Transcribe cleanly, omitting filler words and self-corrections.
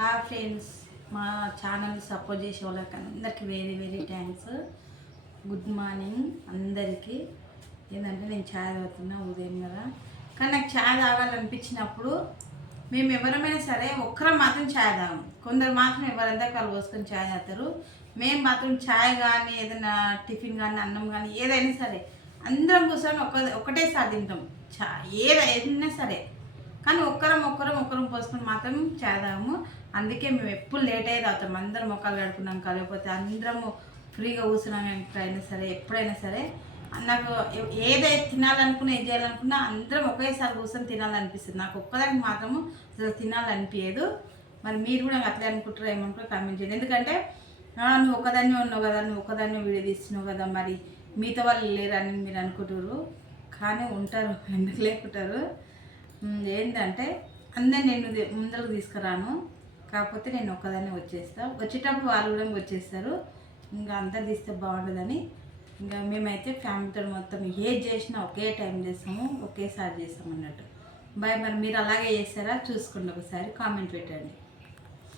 Hi friends, మా channel support చేసే వాళ్ళకి అందరికీ very very thanks. Good morning అందరికీ. ఏంటంటే నేను ఛాయ్ తాగుతున్నా ఉదయం కదా, కానీ నాకు ఛాయ్ తాగాలనిపించినప్పుడు మేము ఎవరమైనా సరే ఒక్కరం మాత్రం ఛాయ్ తాగము. కొందరు మాత్రం ఎవరంతా వాళ్ళు పోసుకొని ఛాయ్ తాగుతారు. మేము మాత్రం ఛాయ్ కానీ ఏదైనా టిఫిన్ కానీ అన్నం కానీ ఏదైనా సరే అందరం కూర్చొని ఒకటేసారి తింటాం. ఏదైనా సరే, కానీ ఒక్కరం పోసుకొని మాత్రం ఛాయ్ తాగము. అందుకే మేము ఎప్పుడు లేట్ అయ్యేది అవుతాం. అందరం మొక్కలు కడుకున్నాక, లేకపోతే అందరము ఫ్రీగా కూర్చున్నాకైనా సరే, ఎప్పుడైనా సరే నాకు ఏదైతే తినాలనుకున్నా, ఏం చేయాలనుకున్నా అందరం ఒకేసారి కూర్చొని తినాలనిపిస్తుంది. నాకు ఒక్కదానికి మాత్రము అసలు తినాలనిపించదు. మరి మీరు కూడా అట్లే అనుకుంటారు ఏమనుకో కామెంట్ చేయండి. ఎందుకంటే నువ్వు ఒకదాన్ని ఉన్నావు కదా, నువ్వు ఒకదాన్ని వీడియో తీస్తున్నావు కదా, మరి మిగతా వాళ్ళు లేరని మీరు అనుకుంటారు. కానీ ఉంటారు, ఎందుకు లేకుంటారు. ఏంటంటే అందరు నేను ముందరకు తీసుకురాను, కాకపోతే నేను ఒక్కదాన్ని వచ్చేటప్పుడు వాళ్ళు కూడా వచ్చేస్తారు. ఇంకా అందరు తీస్తే బాగుంటుందని ఇంకా మేమైతే ఫ్యామిలీతో మొత్తం ఏది చేసినా ఒకే టైం చేస్తాము, ఒకేసారి చేస్తాము అన్నట్టు. బాయ్. మరి మీరు అలాగే చేస్తారా? చూసుకోండి, ఒకసారి కామెంట్ పెట్టండి.